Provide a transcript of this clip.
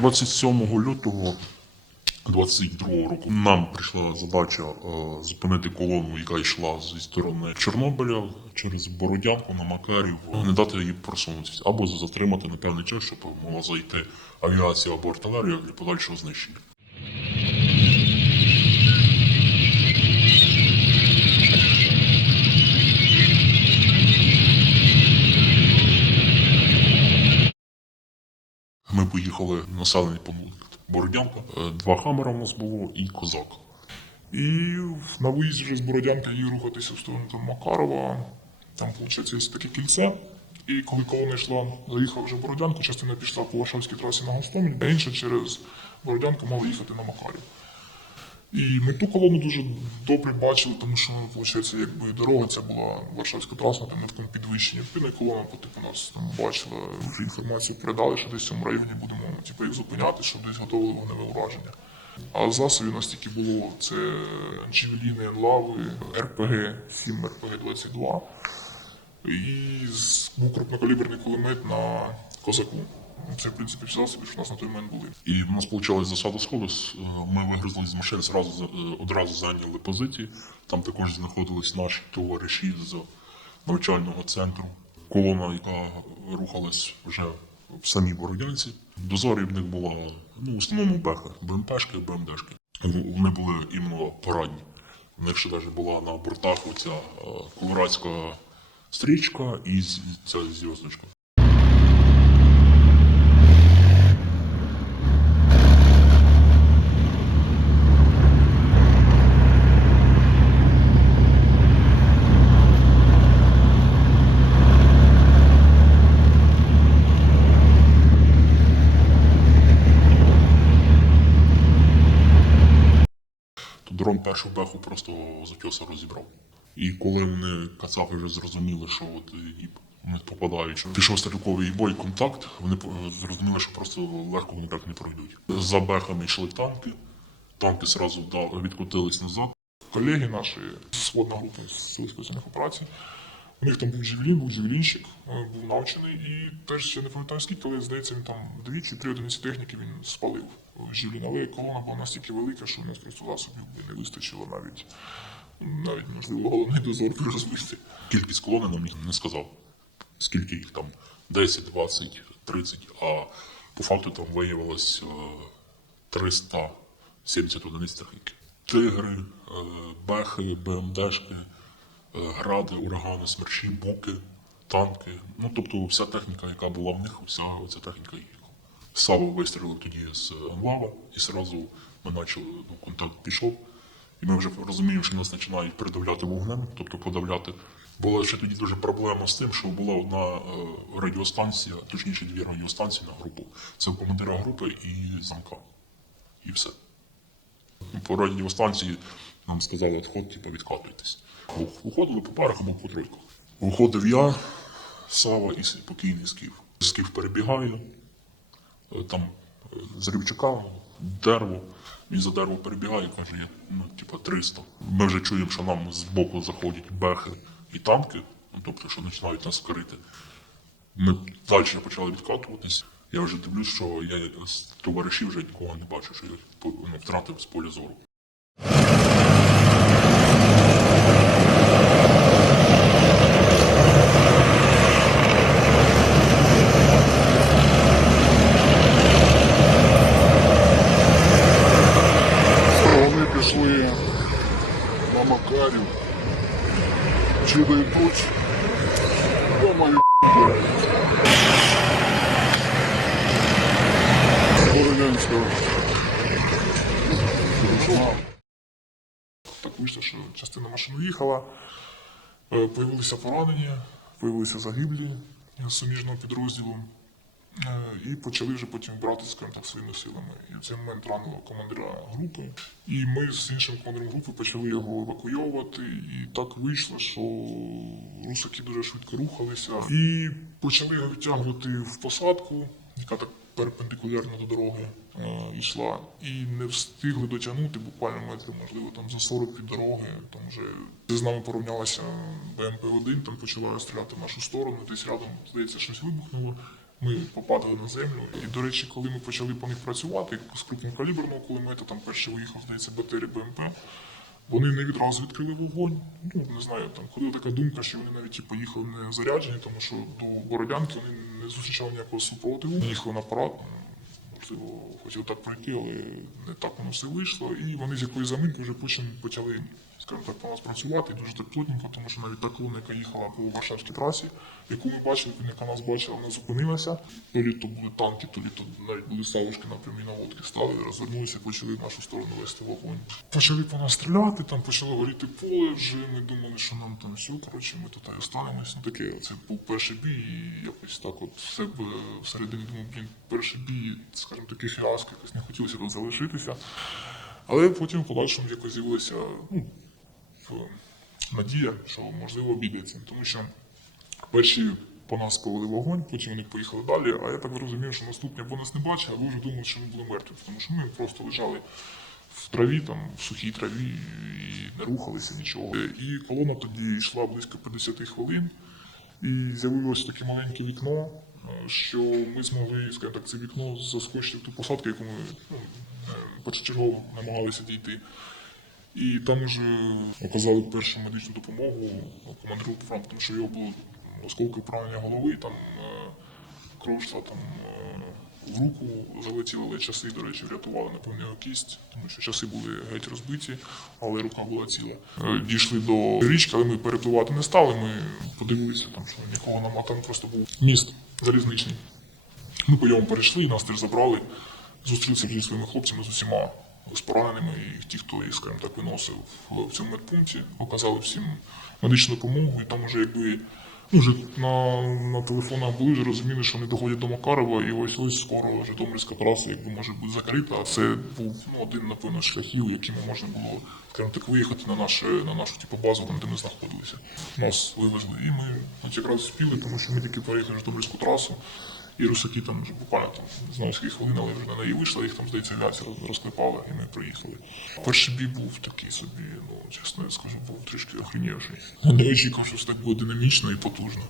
27 лютого 22 року нам прийшла задача е, зупинити колону, яка йшла зі сторони Чорнобиля через Бородянку на Макарів, не дати їй просунутися або затримати на певний час, щоб могла зайти авіація або артилерія для подальшого знищення. Поїхали в населений пункт Бородянка. Е, Два хамера у нас було і козак. І на виїзді вже з Бородянки її рухатися в сторону там Макарова. Там, виходить, є таке кільце. І коли колона йшла, заїхала вже в Бородянку, частина пішла по Варшавській трасі на Гостомель, а інша через Бородянку мала їхати на Макарів. І ми ту колону дуже добре бачили, тому що, виходить, якби дорога ця була Варшавська траса, там такому підвищенні. Півна колона по типу нас там бачила, вже інформацію передали, що десь в цьому районі будемо типу, їх зупиняти, щоб десь готовили вогневе ураження. А засобів у нас тільки було це Джевеліни, Енлави, РПГ 7, РПГ 22 і крупнокаліберний кулемет на козаку. Це, в принципі, всі засоби, що у нас на той момент були. І в нас вийшла засада сходу. Е, Ми вигрузили з машин, зразу, е, одразу зайняли позиції. Там також знаходились наші товариші з навчального центру. Колона, яка рухалась вже в самій Бородянці. Дозорі в них була ну, в основному беха, БМПшки, БМДшки. Вони були іменно порадні. У них ще навіть була на бортах оця е, колорадська стрічка і ця зв'язочка. то дрон першу беху просто з утьоса розібрав. І коли вони кацапи вже зрозуміли, що от і вони попадають, пішов стрілковий бой, контакт, вони зрозуміли, що просто легко вони так не пройдуть. За бехами йшли танки, танки одразу відкотились назад. Колеги наші, сводна група з сил спеціальних операцій, у них там був Джевелін, був Джевелінщик, е, був навчений, і теж ще не пам'ятаю скільки, але здається, він там дві чи три одиниці техніки він спалив е, Але колона була настільки велика, що у нас просто засобів не вистачило навіть, навіть можливо, головний дозор розбити. Кількість колони нам не сказав, скільки їх там 10, 20, 30, а по факту там виявилось е, 370 одиниць техніки. Тигри, е, бехи, БМДшки, е, гради, урагани, смерчі, буки, танки. Ну, тобто вся техніка, яка була в них, вся ця техніка їхала. Саву вистрілив тоді з Анлава, і одразу ми почали, ну, контакт пішов. І ми вже розуміємо, що нас починають придавляти вогнем, тобто подавляти. Була ще тоді дуже проблема з тим, що була одна е, радіостанція, точніше дві радіостанції на групу. Це командира групи і замка. І все. По радіостанції нам сказали відход, типу, відкатуйтесь. Виходили по парах або по тройках. Виходив я, Сава і покійний Скіф. Скіф перебігає, е, там е, з Рівчака, дерево. Він за дерево перебігає і каже, ну, типа 300. Ми вже чуємо, що нам з боку заходять бехи і танки, ну, тобто, що починають нас корити. Ми далі почали відкатуватись. Я вже дивлюсь, що я з товаришів вже нікого не бачу, що я ну, втратив з поля зору. Вони пішли на Макарів. Чи дійдуть? Думаю, Бородянська. Так вийшло, що частина машин уїхала, е, появилися поранені, появилися загиблі суміжного підрозділу. Е, І почали вже потім брати, скажімо так, своїми силами. І в цей момент ранило командира групи. І ми з іншим командиром групи почали його евакуйовувати. І так вийшло, що русаки дуже швидко рухалися. І почали його втягувати в посадку, яка так перпендикулярно до дороги е, йшла. І не встигли дотягнути буквально метрів, можливо, там за 40 від дороги. Там вже з нами порівнялася БМП-1, там почала стріляти в нашу сторону, десь рядом, здається, щось вибухнуло. Ми попадали на землю. І, до речі, коли ми почали по них працювати з крупнокаліберного кулемета, там перший виїхав, здається, БТР БМП, вони не відразу відкрили вогонь. Ну, не знаю, там ходила така думка, що вони навіть і поїхали не заряджені, тому що до Бородянки вони не зустрічав ніякого супротиву. Їхав на парад, можливо, хотів так пройти, але не так воно все вийшло. І вони з якоїсь заминки вже потім почали, скажімо так, по нас працювати дуже так плотненько, тому що навіть та яка їхала по Варшавській трасі, яку ми бачили, яка нас бачила, вона зупинилася. То лі то були танки, то лі то навіть були савушки на прямій наводки стали, розвернулися, почали в нашу сторону вести вогонь. Почали по нас стріляти, там почало горіти поле вже. Ми думали, що нам там все, коротше, ми тут і останемось. Ну таке, це був перший бій, і якось так от все е, всередині думав, блін, перший бій, скажімо, такий фіаско, якось не хотілося тут залишитися. Але потім в подальшому якось з'явилася ну, надія, що можливо обійдеться. Тому що перші по нас повели вогонь, потім вони поїхали далі, а я так зрозумів, що наступні або нас не бачили, або вже думали, що ми були мертві. Тому що ми просто лежали в траві, там, в сухій траві і не рухалися нічого. І колона тоді йшла близько 50 хвилин. І з'явилось таке маленьке вікно, е, що ми змогли, скажімо так, це вікно заскочити в ту посадку, яку ми ну, е, першочергово намагалися дійти. І там уже оказали першу медичну допомогу командиру фронту, тому що його було осколки поранення голови, там е, кров йшла там е, в руку, залетіли, але часи, до речі, врятували, напевно, його кість, тому що часи були геть розбиті, але рука була ціла. Е, Дійшли до річки, але ми перепливати не стали. Ми подивилися, там, що нікого нема, там просто був міст залізничний. Ми по ньому перейшли, нас теж забрали, зустрілися зі своїми хлопцями з усіма з пораненими, і ті, хто їх, скажімо так, виносив в цьому медпункті, оказали всім медичну допомогу, і там уже якби ну, вже на, на телефонах були, вже розуміли, що вони доходять до Макарова, і ось ось скоро Житомирська траса якби може бути закрита. А це був ну, один, напевно, з шляхів, якими можна було, скажімо так, виїхати на, наше, на нашу типу, базу, там, де ми знаходилися. Нас вивезли, і ми от якраз спіли, тому що ми тільки проїхали Житомирську трасу. І русаки там буквально там знову скільки хвилин, але вже на неї вийшла, їх там здається авіація роз- розклепала, і ми приїхали. Перший бій був такий собі, ну чесно я скажу, був трішки охренівший. Не очікував, що все так буде динамічно і потужно.